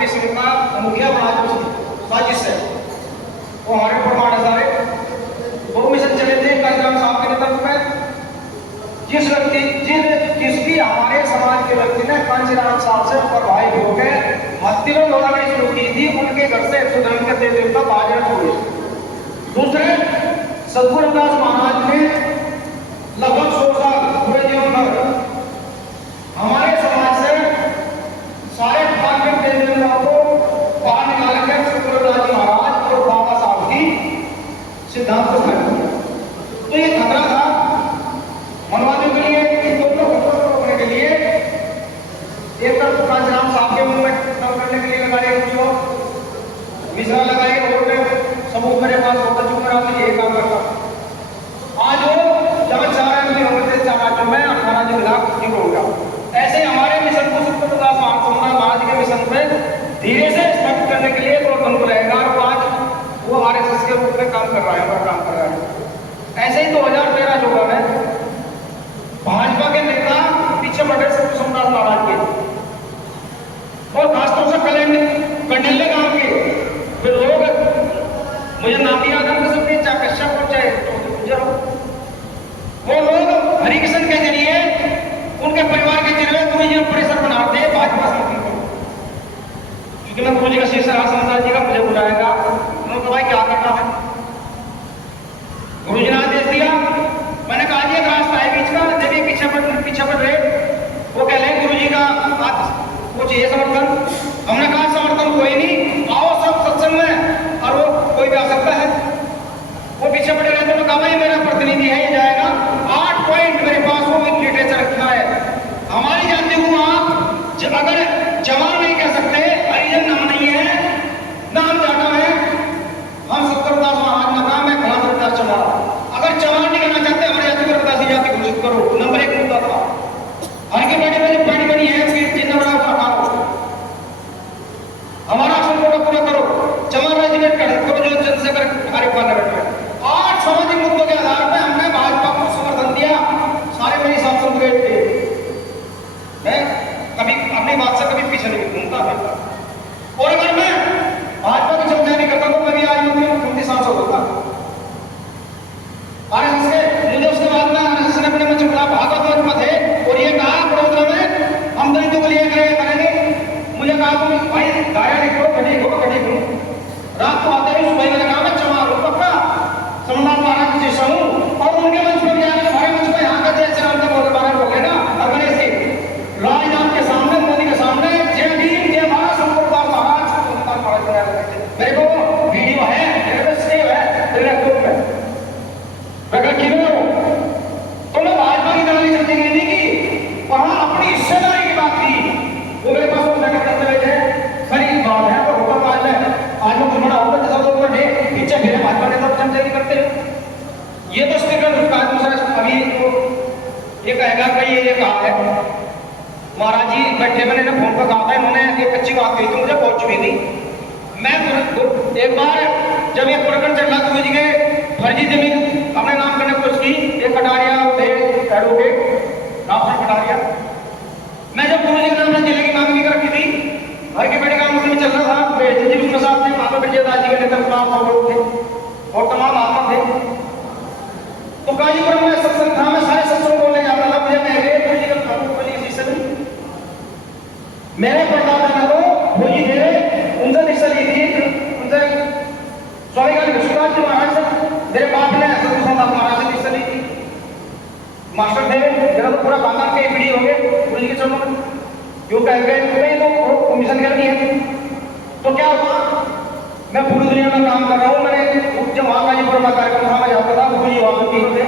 Mission का मुखिया बना जो साजिश है वो हमारे प्रमाण है सारे। वो मिशन चले थे कांचीराम साहब के नेतृत्व में। जिसकी हमारे समाज के व्यक्ति ने कांचीराम साहब से प्रभावित होकर हत्या लड़ाई शुरू की थी, उनके घर से सुधर्म के देवता बाजार हुए। दूसरे सदगुरु रविदास महाराज ने लगभग 100 साल पूरे जीवन भर हमारे समाज से सारे धार्मिक देवताओं को बाहर निकाल कर सदगुरु रविदास जी महाराज और बाबा साहब की सिद्धांत को खत्म किया। तो ये खतरा था मनवादियों के लिए, हिंदुत्व को रोकने के लिए। एक तरफ कांचीराम साहब के मुंह में कम करने के लिए लगाए कुछ लोग, मिश्रा लगाए और सबूत मेरे पास होता चुप रहा तो यही काम करता। आज वो जब 4 एमपी हो गए 4 राज्यों में 18 जिला नहीं होगा। ऐसे हमारे मिशन को सदगुरु रविदास महाराज के मिशन पे धीरे से स्थापित करने के लिए प्रवर्तन को रहेगा और आज वो आरएसएस के रूप में काम कर रहा है और काम कर रहा है। ऐसे ही 2013-14 में भाजपा के नेता पीछे बढ़े सदगुरु सोमनाथ महाराज के और खासतौर से कंडेले गांव के फिर लोग, मुझे नाम याद है सबके, चाहे कश्यप हो चाहे गुजर हो, वो लोग हरिकृष्ण के जरिए उनके परिवार के जरिए गुरु जी प्रेशर बनाते हैं भाजपा समिति को। क्योंकि मैं गुरु जी का शीर्ष राज जी का मुझे बुलाएगा, उन्होंने कहा भाई क्या करना है। गुरु जी ने आदेश दिया, मैंने कहा जी एक रास्ता है बीच का, जब ये पीछे पड़ रहे वो कह रहे गुरु जी का वो चाहिए समर्थन। हमने कहा समर्थन कोई नहीं, आओ सब सत्संग में, और वो कोई भी आ सकता है। वो पीछे पड़े रहते तो कहा भाई मेरा प्रतिनिधि है ये जाएगा। 8 पॉइंट मेरे पास वो लिटरेचर रखा है। हमारी जानते हो आप अगर जवान नहीं कह सकते, हरिजन नाम नहीं है, नाम जाटा है, हम सदगुरु रविदास महाराज ने कहा मैं खड़ा रविदास चला। अगर जवान नहीं कहना चाहते हमारे जाति को रविदासी जाति घोषित करो। नंबर 1 मुद्दा था। हर के बेटे में जो पॉइंट बनी है जितना बड़ा हटाओ, हमारा अक्सर कोटा पूरा करो, जवान रेजिमेंट करो जो जनसेवा कार्यक्रम में 8 सामाजिक मुद्दों के आधार पर हमने भाजपा को समर्थन दिया। सारे मेरी साथ संतुलित थे। मैं कभी अपनी बात से कभी पीछे नहीं घूमता फिरता, और अगर मैं भाजपा की चर्चा नहीं करता तो मैं भी आज मुख्यमंत्री सांसद होता। आरएसएस के मुझे उसके बाद में आरएसएस ने अपने मंच पर भागवत मंच थे और ये कहा बड़ोदरा में हम दलितों के लिए करेंगे। मुझे कहा तुम भाई गाया लिखो, कड़ी हो रात को आते ही सुबह मैंने कहा मैं चमार हूँ पक्का, सोमनाथ महाराज की शिष्य हूँ। और उनके मंच पर जाकर हमारे मंच पर यहाँ का जय श्री राम का बारे बोल लेना और गणेश जी राजनाथ के सामने, मोदी के सामने जय भीम जय भारत सदगुरु रविदास महाराज मेरे को वीडियो है, मेरे को सेव है मेरे ग्रुप में। मैं कहा क्यों तो मैं भाजपा की तरह चलती नहीं की, वहां अपनी हिस्सेदारी की बात की। वो मेरे पास करते बैठे खरी बात है और ऊपर बात है। आज वो बड़ा होगा जैसा लोग बैठे पीछे मेरे भाजपा नेता चर्चा नहीं करते। ये तो स्पीकर अभी ये कहेगा कि ये कहा है महाराज जी बैठे, मैंने फोन पर कहा था, इन्होंने एक अच्छी बात कही थी मुझे बहुत चुकी थी। मैं एक बार जब ये प्रकरण चल रहा गुरु जी के फर्जी जमीन अपने नाम करने को उसकी एक कटारिया थे एडवोकेट डॉक्टर कटारिया, मैं जब गुरु जी के नाम जिले की मांग कर रखी थी, घर के बेटे का मुद्दे में चल रहा था, जी प्रसाद थे, वहां पर विजयदास जी के नेता तमाम लोग थे और तमाम आत्मा थे। तो काजीपुरम में सत्संग था, मैं सारे सत्संग बोलने जाता था। मुझे कह गए गुरु जी का मेरे परदादा ने तो भोजी थे, उनसे दीक्षा ली थी, उनसे स्वामी विश्वनाथ जी महाराज से मेरे बाप ने सदगुरु सोमनाथ महाराज से दीक्षा ली थी। मास्टर थे मेरा तो पूरा खानदान के पीढ़ी हो गए गुरु जी के चरणों में। क्यों कह गए तो मिशन करनी है तो क्या हुआ, मैं पूरी दुनिया में काम कर रहा हूँ। मैंने जब वहां काजीपुरम का कार्यक्रम था मैं जाता था, गुरु जी वहां पर थे,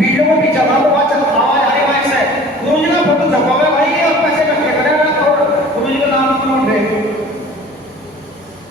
वीडियो को पीछा था तो बात आवाज आ रही माइक से, गुरु जी का फोटो छपा हुआ भाई आप पैसे इकट्ठे करें और गुरु जी का नाम क्यों उठे।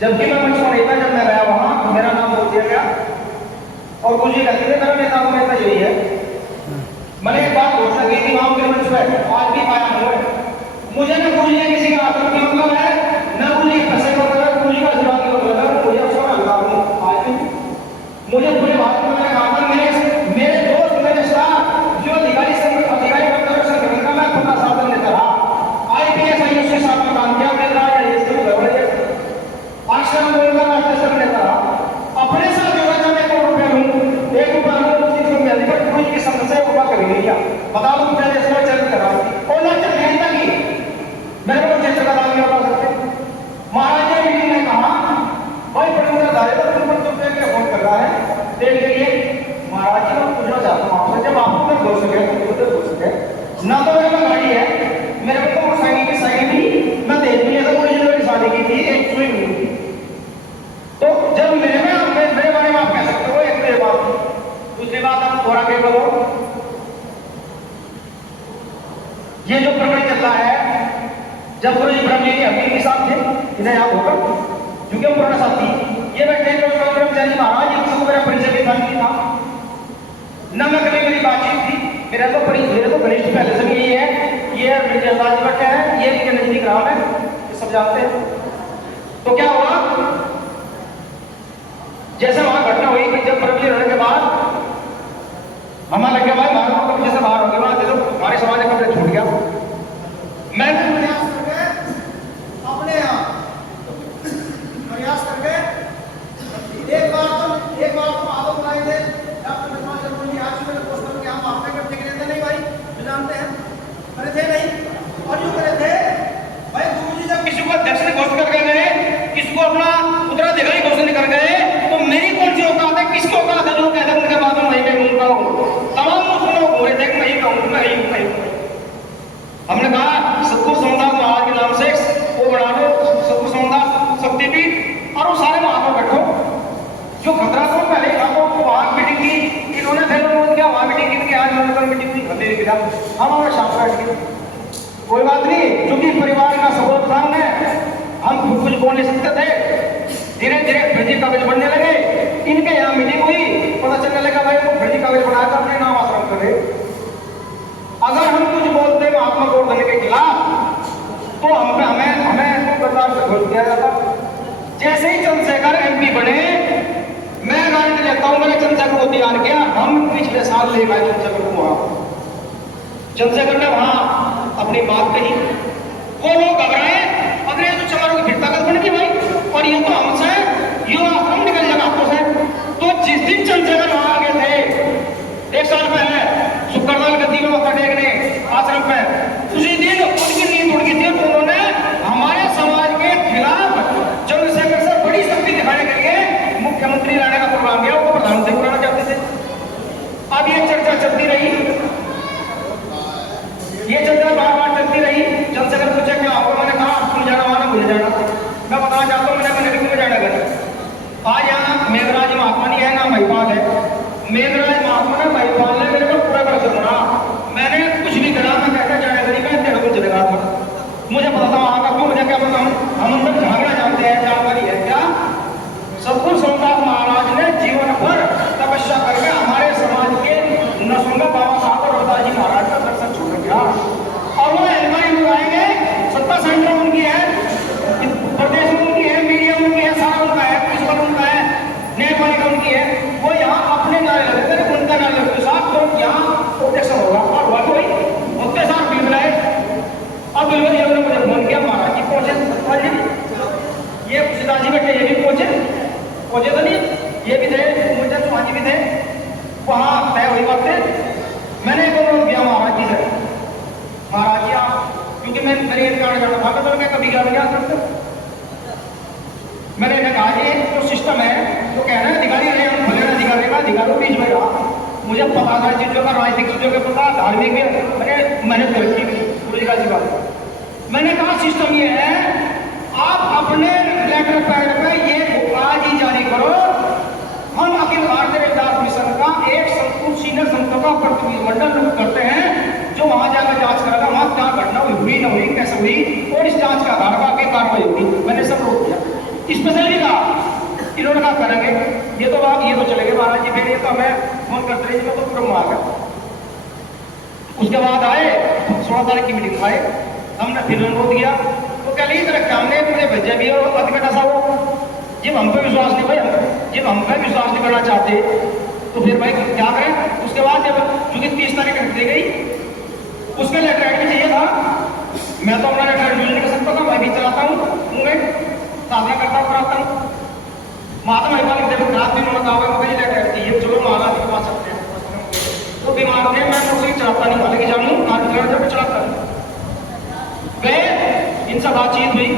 जबकि मैं मंच पर नहीं था, जब मैं गया वहां मेरा नाम बोल दिया गया और गुरु जी कहते थे मेरा नेता को नेता यही है। मैंने एक बात घोषणा की थी वहां के मंच पर, आज भी पाया हुआ मुझे ना गुरु जी ने किसी का आदर नहीं मतलब है ना गुरु जी पैसे को लगा, गुरु जी का आशीर्वाद को लगा, मुझे उसका हल्का हूं। आज भी मुझे पूरे भारत में मैंने कहा मेरे दोस्त मेरे स्टाफ जो अधिकारी संगठन का मैं 15 साल तक नेता रहा, आईपीएस आईएएस के साथ में काम किया, मेरा ये सब गड़बड़ है। तो इनके लिए महाराज जी मैं पूछना चाहता हूँ आपसे, जब आपको मैं बोल सके तो उधर बोल सके ना, तो मेरे पास गाड़ी है, मेरे को तो साइकिल थी, मैं देख नहीं ऐसा कोई मेरी शादी की थी, एक सुई हुई थी। तो जब मेरे बारे में आप कह सकते हो, एक मेरे बात, दूसरी बात आप थोड़ा क्या करो, ये जो प्रकरण चल रहा है, जब गुरु जी ब्रह्म जी हकीम के साथ थे, इन्हें याद होगा क्योंकि हम पुराना साथी, ये बैठे ब्रह्मचारी महाराज, इनको मेरा परिचय भी था न, मैं कभी मेरी बातचीत थी, मेरा तो घनिष्ठ पहले से यही है, ये राज बैठे हैं, ये इनके नजदीक राम है, ये सब जानते हैं। तो क्या हुआ, जैसे वहां घटना हुई कि जब ब्रह्म जी रहने के बाद हमारा लग गया भाई महाराज को जैसे बाहर हो गया, वहां देखो हमारे समाज का कपड़े छूट गया, मैंने प्रयास करके अपने यहाँ प्रयास करके एक बार तो आदम बनाए थे, मैंने पोस्टर के हम आपने करते थे नहीं भाई, जो जानते हैं करे थे नहीं, और यूं करे थे भाई गुरु जी जब किसी को अध्यक्ष ने घोषित कर गए, किसी को अपना उत्तराधिकारी घोषित कर गए, तो मेरी कौन सी औकात है, किसकी औकात है जो कहते हैं उनके बाद में वही मैं घूमता हूँ, तमाम मुस्लिम घूरे थे मैं ही कहूँ, मैं ही हमने कहा सतगुरु सोमनाथ महाराज के नाम से वो बना दो, सतगुरु सोमनाथ शक्तिपीठ, और वो सारे महात्मा बैठो, जो खतरा को पहले था तो वहां मीटिंग की, इन्होंने फिर उन्होंने क्या वहां मीटिंग की, आज उन्होंने मीटिंग की खतरे की था, हम हमें शाम बैठ गए, कोई बात नहीं, क्योंकि परिवार का सपोर्ट था हमें, हम कुछ बोल नहीं सकते थे, धीरे धीरे फर्जी कागज बनने लगे, इनके यहाँ मीटिंग हुई, पता चलने लगा भाई वो फर्जी कागज बनाकर अपने नाम आश्रम करे, अगर हम कुछ बोलते महात्मा गौर के खिलाफ तो हमें बर्दाश्त से घोष दिया जाता। जैसे ही चंद्रशेखर एमपी बने, मैं गारंटी लेता हूं, मैंने चंद्रशेखर को तैयार किया, हम पिछले साल ले गए चंद्रशेखर को वहां, चंद्रशेखर ने वहां अपनी बात कही, वो लोग घबराए, अगर ये तो चमारों की फिर ताकत बन गई भाई, और ये तो हमसे ये आश्रम निकल जाएगा हाथों से। तो जिस दिन चंद्रशेखर वहां आ गए थे 1 साल पहले शुक्रवार गद्दी में मत्था टेकने आश्रम पे, उसी दिन उनकी नींद उड़ गई थी, तो उन्होंने हमारे समाज के खिलाफ चंद्रशेखर से बड़ी शक्ति दिखाने के लिए मुख्यमंत्री लाने का प्रोग्राम किया, वो प्रधानमंत्री बनाना चाहते थे। अब ये चर्चा चलती रही, ये चर्चा बार-बार चलती रही, चंद्रशेखर पूछे क्या होगा, मैंने कहा तुम जाना वहां, मुझे जाना, मैं बताना चाहता हूँ, मैंने जाना घर, आज यहाँ मेघराज महात्मा नहीं है ना महिपाल है, मेघराज महात्मा ने महिपाल ने मेरे को पूरा कर सुना, मैंने कुछ भी करा, मैं कहता जाने करी, मैं तेरे को चलेगा, मुझे पता था वहां का क्यों, मुझे क्या पता, हम अंदर झागड़ा जानते हैं, जानकारी है क्या, सतगुरु सोमनाथ महाराज ने जीवन भर तपस्या करके हमारे समाज के नसों में बाबा साहब और रविदास जी महाराज का दर्शन छोड़ दिया, और वो एनक्वायरी में आएंगे, सत्ता सेंटर उनकी है, प्रदेश में उनकी है, मीडिया में उनकी है, सारा उनका है, प्रिंसिपल उनका है, न्यायपालिका उनकी है, वो यहाँ अपने नारे लगते थे, उनका नारे लगते साथ, तो यहाँ ऑब्जेक्शन होगा, और हुआ कोई उनके साथ बिल बनाए, अब बिल में मुझे फोन किया, महाराज जी पहुंचे, ये सीताजी बैठे, ये भी पहुंचे तो नहीं, ये भी थे, मुझे सुहाजी भी थे, वहाँ तय हुई बातें, मैंने एक अनुरोध किया महाराज जी से, महाराज जी आप, क्योंकि मैं मेरे कारण जाना था, तो मैं कभी क्या करते, मैंने कहा जी जो सिस्टम है वो कहना है अधिकारी रहे, हम भले अधिकारी का अधिकारों बीच में रहा, मुझे पता था चीजों का, राजनीतिक चीजों का पता, धार्मिक मैंने तरक्की की गुरु जी का, मैंने कहा सिस्टम ये है, आप अपने लेटर पैड पे ये आज ही जारी करो, हम अखिल भारतीय रविदास मिशन का एक संपूर्ण सीनियर संतों का प्रतिनिधिमंडल नियुक्त करते हैं, जो वहां जाकर जांच करेगा, वहां क्या घटना हुई न हुई, कैसे हुई, और इस जांच का आधार पर आगे कार्रवाई होगी। मैंने सब रोक दिया, स्पेशली कहा, इन्होंने कहा करेंगे, ये तो चले गए महाराज जी, फिर ये तो हमें फोन करते रहे, मैं तो पूरा आ गया। उसके बाद आए 16 तारीख की मीटिंग आए, हमने फिर अनुरोध किया, तो क्या ली तरह हमने मुझे भेजा भी, और अधिकटा सा वो जब हम पे विश्वास नहीं भाई, जब हम पे विश्वास नहीं करना चाहते तो फिर भाई क्या करें। उसके बाद जब चूंकि 30 तारीख दे गई, उसके लेटर हेड भी चाहिए था, मैं तो अपना लेटर हेड यूज नहीं कर सकता था, मैं भी चलाता हूँ, साधना करता हूँ, कराता हूँ, महात्मा महिपाल देखो रात दिन उन्होंने कहा मुझे लेटर हेड चाहिए, चलो महाराज के पास सकते हैं, तो बीमार थे, मैं मोटरसाइकिल चलाता नहीं, हालांकि जानू कार जब चलाता नहीं गए, इनसे बातचीत हुई,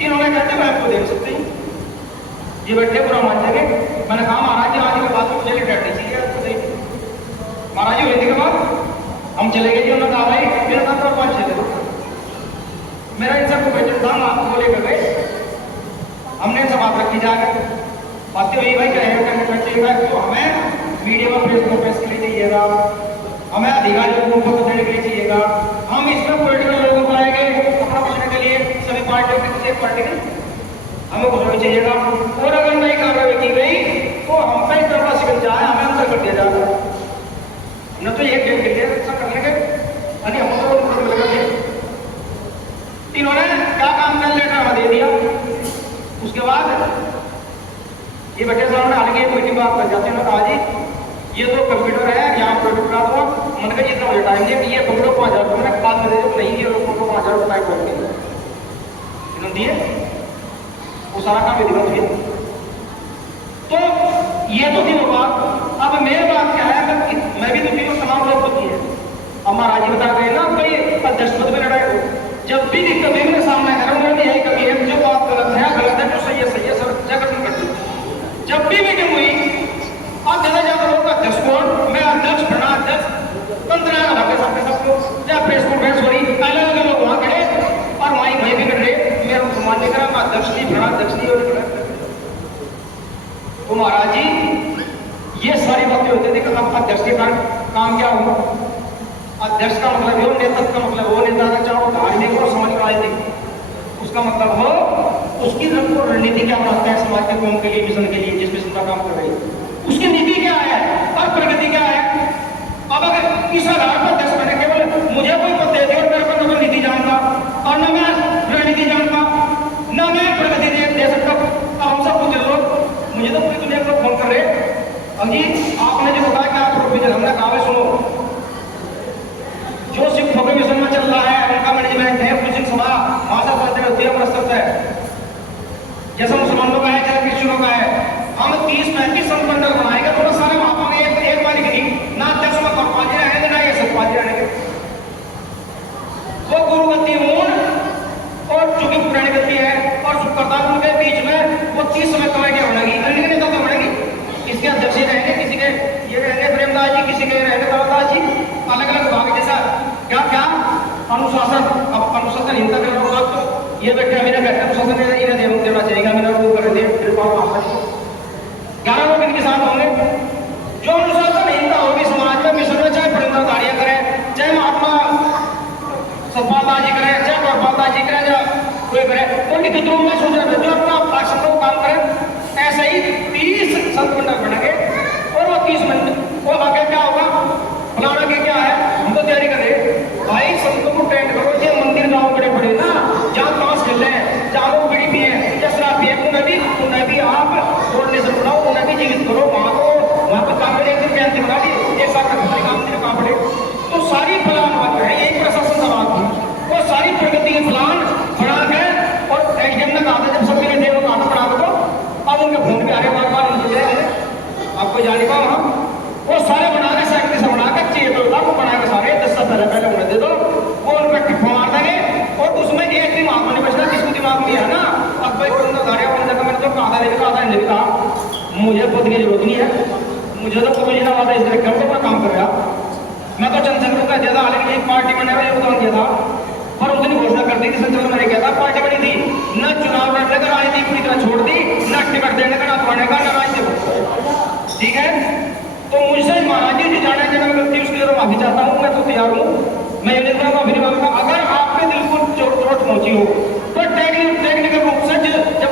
इन्होंने कहते मैं आपको देख सकते हैं, ये बैठे पूरा मान जाएंगे, मैंने कहा महाराज जी आज के बाद मुझे लेटर चाहिए महाराज जी होने के बाद हम चले गए जी। उन्होंने कहा भाई मेरा नाम तो 5-6 दिन मेरा इन सबको बेचन था आपको लेकर गए हमने सब बात रखी जाकर बातें हुई भाई कहेगा चाहिए तो हमें मीडिया में प्रेस कॉन्फ्रेंस के लिए चाहिएगा, हमें अधिकारियों को उनको देने के लिए चाहिएगा, हम इसमें पॉलिटिकल लोगों को लाएंगे अपना पूछने के लिए सभी पार्टियों के किसी पार्टी के हमें कुछ नहीं चाहिएगा। और अगर नई कार्रवाई की गई तो हम पे इतना बड़ा शिकंजा है हमें अंदर कर दिया जाएगा न तो एक गेम के लिए ऐसा कर लेंगे यानी हम तो मिलेंगे। इन्होंने क्या काम कर लेटर हमें दे दिया। उसके बाद ये बच्चे साहब ने हालांकि मीटिंग बात कर जाते हैं कहा जी ये तो कंप्यूटर है यहाँ प्रोजेक्ट करा दो मन का जितना मुझे टाइम दिया ये फोटो 5,000 रुपये में बात कर नहीं ये फोटो 5,000 रुपये खोल के इन्होंने दिए वो सारा काम विधिवत हुआ। तो ये तो थी वो बात। अब मेरी बात क्या है मैं भी दुखी हूँ तमाम लोग दुखी है। अब महाराज जी बता गए ना भाई अध्यक्ष पद में लड़ाई हो जब भी दिक्कत हुई मेरे सामने है उन्होंने यही कभी है जो बात गलत है जो सही है सर जगत कर दी। जब भी मीटिंग हुई अब ज्यादा लोग अध्यक्ष कौन मैं अध्यक्ष बना अध्यक्ष तंत्र सबको या प्रेस कॉन्फ्रेंस हो रही पहले लगे लोग वहां खड़े और वहीं भाई भी कर रहे मेरा सम्मान नहीं करा मैं अध्यक्ष नहीं बना अध्यक्ष नहीं और तो महाराज जी ये सारी बातें होती थी कि अध्यक्ष के काम क्या हो। अध्यक्ष का मतलब हो नेतृत्व का मतलब वो नेता का चाहो धार्मिक और समाज राजनीतिक उसका मतलब हो उसकी रणनीति क्या बनाता है समाज के कौम के लिए मिशन के लिए जिस मिशन का काम कर रही है उसकी नीति क्या है और प्रगति क्या है। अब अगर इस आधार पर अध्यक्ष बने केवल मुझे कोई पद दे दे और मेरे को कोई नीति जानता और न मैं रणनीति जानता न मैं प्रगति दे सकता। अब हम सब कुछ लोग मुझे तो पूरी दुनिया को फोन कर रहे अजी आपने जो बताया कि आप प्रोफेसर हमने कहा सुनो जो शिक्षकों के मिशन में चल रहा है उनका मैनेजमेंट है कुछ सभा भाषा पत्र होती है प्रस्तुत है जैसा मुसलमानों का है जैसा क्रिश्चियनों का है हम 30-35 संबंधक बनाएंगे तो सारे वहां पर एक बार की ना अध्यक्ष में पाजी रहेंगे ना ये सब पाजी रहेंगे। वो गुरुगति ऊन और जो कि पुरानी गति है और करतारपुर के बीच में वो 30 समय कमेटियां बनेगी अन्य नेता तो बनेगी किसके अध्यक्ष रहेंगे किसी के ये रहेंगे प्रेमदास जी किसी के रहेंगे दास जी अलग अलग भाग जैसा क्या क्या अनुशासन। अब अनुशासन हिंसा कर रहा होगा तो ये बैठे मेरा बैठे अनुशासन इन्हें देना चाहिए मेरा वो कर दे 11 लोग इनके साथ होंगे जो अनुशासन हिंसा होगी समाज में मिशन में चाहे प्रेमदारियां करें चाहे महात्मा सतपाल दास जी करें चाहे गौरपाल दास जी करें या कोई करे उनकी कितनों में सोच रहे जो अपना भाषण को काम करें ऐसे ही 30 संतमंडल बनेंगे और वो 30 मिनट वो आगे क्या होगा फलाना के क्या है हम तो तैयारी कर रहे भाई संतों को ट्रेंड करो ये मंदिर गांव बड़े बड़े ना जहाँ ताश खेल रहे हैं जहाँ लोग बीड़ी पिए या शराब पिए उन्हें भी आप कोऑर्डिनेशन बनाओ उन्हें भी जीवित करो वहाँ पर काम करें एक दिन बना दी एक साथ काम दिन काम पड़े तो सारी प्लान बात है एक प्रशासन का बात है वो सारी प्रगति के प्लान बना के और एग्जाम ने कहा था जब सब मिले थे वो कहा बना दो अब उनके फोन पे आ रहे बार आपको जाने का वहाँ वो सारे बना के साइकिल से बना के चेत होता वो बना के सारे 10 साल पहले उन्हें दे दो वो उन पर टिप्पा मार देंगे और उसमें एक दिमाग में नहीं बचना जिसको दिमाग में है ना अब भाई कोई गाड़ियाँ बन जाकर मैंने तो कहा था लेकिन आधा नहीं कहा मुझे पद की जरूरत नहीं है मुझे तो कोई ना वादा इस तरह कर अपना काम कर रहा मैं तो जनसंघ का ज्यादा हालांकि एक पार्टी में मेरा योगदान दिया था पर उस दिन घोषणा कर दी थी संचलन मैंने किया था पार्टी बनी थी न चुनाव लड़ने का राजनीति पूरी तरह छोड़ दी न टिकट देने का न पढ़ने का न राजनीति ठीक है। तो मुझसे महाराज जी जाने की अगर गलती उसके लिए माफी चाहता हूँ मैं तो तैयार हूँ मैं ये नहीं अगर आपके दिल को चोट पहुंची हो तो टेक्निकल रूप से जब